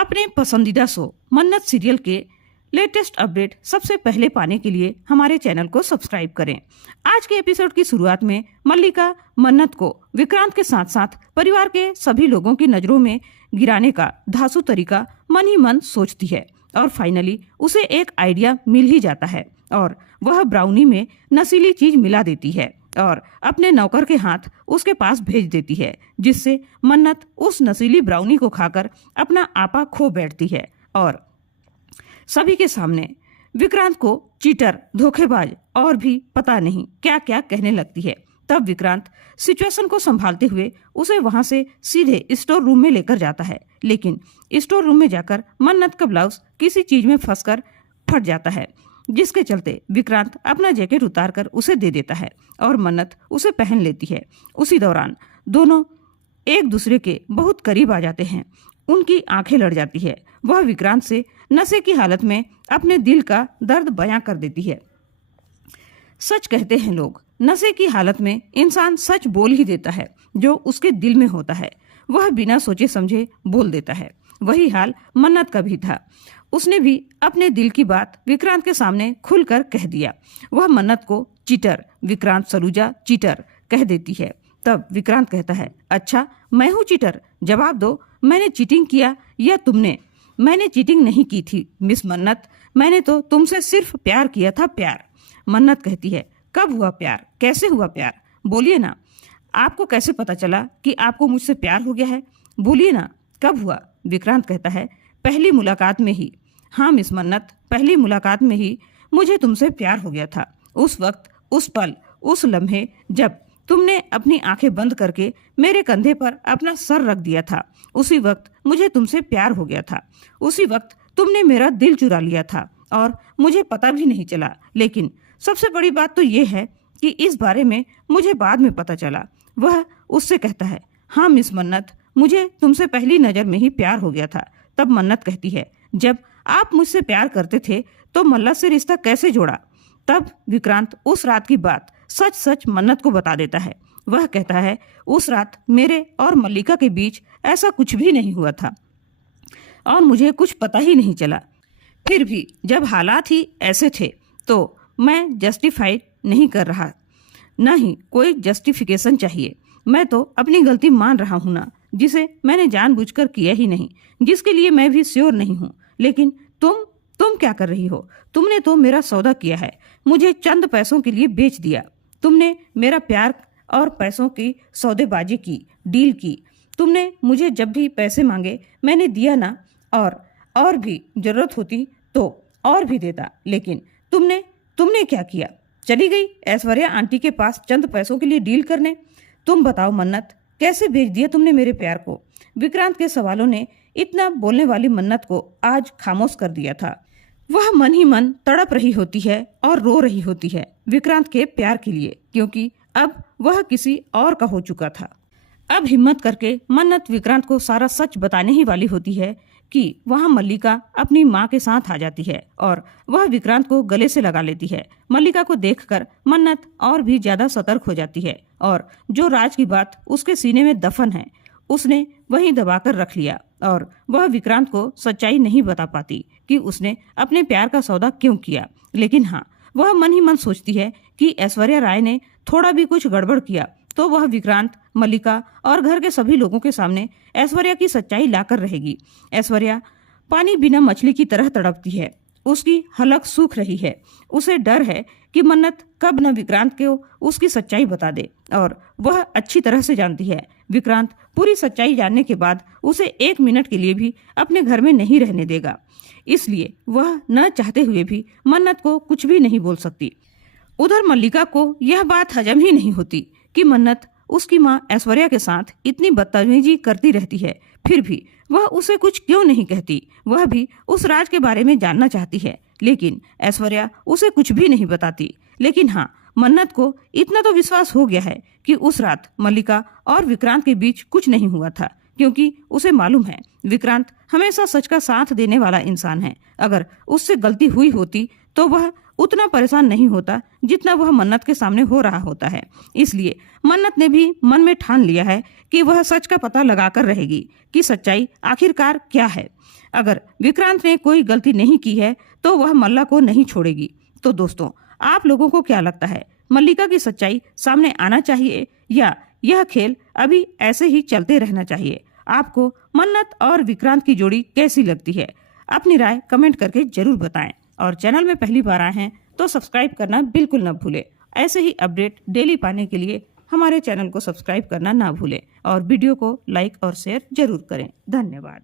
अपने पसंदीदा शो मन्नत सीरियल के लेटेस्ट अपडेट सबसे पहले पाने के लिए हमारे चैनल को सब्सक्राइब करें। आज के एपिसोड की शुरुआत में मल्लिका मन्नत को विक्रांत के साथ साथ परिवार के सभी लोगों की नजरों में गिराने का धांसू तरीका मन ही मन सोचती है और फाइनली उसे एक आइडिया मिल ही जाता है और वह ब्राउनी में नशीली चीज मिला देती है और अपने नौकर के हाथ उसके पास भेज देती है, जिससे मन्नत उस नशीली ब्राउनी को खाकर अपना आपा खो बैठती है और सभी के सामने विक्रांत को चीटर, धोखेबाज और भी पता नहीं क्या क्या कहने लगती है। तब विक्रांत सिचुएशन को संभालते हुए उसे वहां से सीधे स्टोर रूम में लेकर जाता है, लेकिन स्टोर रूम में जाकर मन्नत का ब्लाउज किसी चीज में फंसकर फट जाता है, जिसके चलते विक्रांत अपना जैकेट उतारकर उसे दे देता है और मन्नत उसे पहन लेती है। उसी दौरान दोनों एक दूसरे के बहुत करीब आ जाते हैं, उनकी आंखें लड़ जाती है। वह विक्रांत से नशे की हालत में अपने दिल का दर्द बयां कर देती है। सच कहते हैं लोग, नशे की हालत में इंसान सच बोल ही देता है जो उसके दिल में होता है, वह बिना सोचे समझे बोल देता है। वही हाल मन्नत का भी था। उसने भी अपने दिल की बात विक्रांत के सामने खुलकर कह दिया। वह मन्नत को चीटर, विक्रांत सलूजा चीटर कह देती है। तब विक्रांत कहता है, अच्छा मैं हूँ चीटर, जवाब दो, मैंने चीटिंग किया या तुमने? मैंने चीटिंग नहीं की थी मिस मन्नत, मैंने तो तुमसे सिर्फ प्यार किया था, प्यार। मन्नत कहती है, कब हुआ प्यार, कैसे हुआ प्यार, बोलिए ना। आपको कैसे पता चला कि आपको मुझसे प्यार हो गया है, बोलिए ना, कब हुआ? विक्रांत कहता है, पहली मुलाकात में ही। हाँ मिस मन्नत, पहली मुलाकात में ही मुझे तुमसे प्यार हो गया था। उस वक्त, उस पल, उस लम्हे जब तुमने अपनी आंखें बंद करके मेरे कंधे पर अपना सर रख दिया था, उसी वक्त मुझे तुमसे प्यार हो गया था। उसी वक्त तुमने मेरा दिल चुरा लिया था और मुझे पता भी नहीं चला। लेकिन सबसे बड़ी बात तो ये है कि इस बारे में मुझे बाद में पता चला। वह उससे कहता है, हाँ मिस मन्नत, मुझे तुमसे पहली नजर में ही प्यार हो गया था। तब मन्नत कहती है, जब आप मुझसे प्यार करते थे तो मल्ला से रिश्ता कैसे जोड़ा? तब विक्रांत उस रात की बात सच सच मन्नत को बता देता है। वह कहता है, उस रात मेरे और मल्लिका के बीच ऐसा कुछ भी नहीं हुआ था और मुझे कुछ पता ही नहीं चला। फिर भी जब हालात ही ऐसे थे तो मैं जस्टिफाइड नहीं कर रहा, न ही कोई जस्टिफिकेशन चाहिए। मैं तो अपनी गलती मान रहा हूँ ना, जिसे मैंने जानबूझकर किया ही नहीं, जिसके लिए मैं भी श्योर नहीं हूँ। लेकिन तुम क्या कर रही हो? तुमने तो मेरा सौदा किया है, मुझे चंद पैसों के लिए बेच दिया। तुमने मेरा प्यार और पैसों की सौदेबाजी की, डील की। तुमने मुझे जब भी पैसे मांगे मैंने दिया ना, और भी जरूरत होती तो और भी देता। लेकिन तुमने क्या किया? चली गई ऐश्वर्या आंटी के पास चंद पैसों के लिए डील करने। तुम बताओ मन्नत, कैसे बेच दिया तुमने मेरे प्यार को? विक्रांत के सवालों ने इतना बोलने वाली मन्नत को आज खामोश कर दिया था। वह मन ही मन तड़प रही होती है और रो रही होती है विक्रांत के प्यार के लिए, क्योंकि अब वह किसी और का हो चुका था। अब हिम्मत करके मन्नत विक्रांत को सारा सच बताने ही वाली होती है कि वहां मल्लिका अपनी माँ के साथ आ जाती है और वह विक्रांत को गले से लगा लेती है। मल्लिका को देखकर मन्नत और भी ज्यादा सतर्क हो जाती है और जो राज की बात उसके सीने में दफन है उसने वहीं दबाकर रख लिया और वह विक्रांत को सच्चाई नहीं बता पाती कि उसने अपने प्यार का सौदा क्यों किया। लेकिन हाँ, वह मन ही मन सोचती है कि ऐश्वर्या राय ने थोड़ा भी कुछ गड़बड़ किया तो वह विक्रांत, मल्लिका और घर के सभी लोगों के सामने ऐश्वर्या की सच्चाई लाकर रहेगी। ऐश्वर्या पानी बिना मछली की तरह तड़पती है, उसकी हलक सूख रही है। उसे डर है कि मन्नत कब न विक्रांत को उसकी सच्चाई बता दे और वह अच्छी तरह से जानती है विक्रांत पूरी सच्चाई जानने के बाद उसे एक मिनट के लिए भी अपने घर में नहीं रहने देगा। इसलिए वह न चाहते हुए भी मन्नत को कुछ भी नहीं बोल सकती। उधर मल्लिका को यह बात हजम ही नहीं होती कि मन्नत उसकी माँ ऐश्वर्या के साथ इतनी बदतमीजी करती रहती है, फिर भी वह उसे कुछ क्यों नहीं कहती। वह भी उस राज के बारे में जानना चाहती है, लेकिन ऐश्वर्या उसे कुछ भी नहीं बताती। लेकिन हाँ, मन्नत को इतना तो विश्वास हो गया है कि उस रात मल्लिका और विक्रांत के बीच कुछ नहीं हुआ था, क्योंकि उसे मालूम है विक्रांत हमेशा सच का साथ देने वाला इंसान है। अगर उससे गलती हुई होती तो वह उतना परेशान नहीं होता जितना वह मन्नत के सामने हो रहा होता है। इसलिए मन्नत ने भी मन में ठान लिया है कि वह सच का पता लगाकर रहेगी कि सच्चाई आखिरकार क्या है। अगर विक्रांत ने कोई गलती नहीं की है तो वह मल्ला को नहीं छोड़ेगी। तो दोस्तों, आप लोगों को क्या लगता है, मल्लिका की सच्चाई सामने आना चाहिए या यह खेल अभी ऐसे ही चलते रहना चाहिए? आपको मन्नत और विक्रांत की जोड़ी कैसी लगती है? अपनी राय कमेंट करके जरूर बताएं और चैनल में पहली बार आए हैं तो सब्सक्राइब करना बिल्कुल न भूलें। ऐसे ही अपडेट डेली पाने के लिए हमारे चैनल को सब्सक्राइब करना ना भूलें और वीडियो को लाइक और शेयर जरूर करें। धन्यवाद।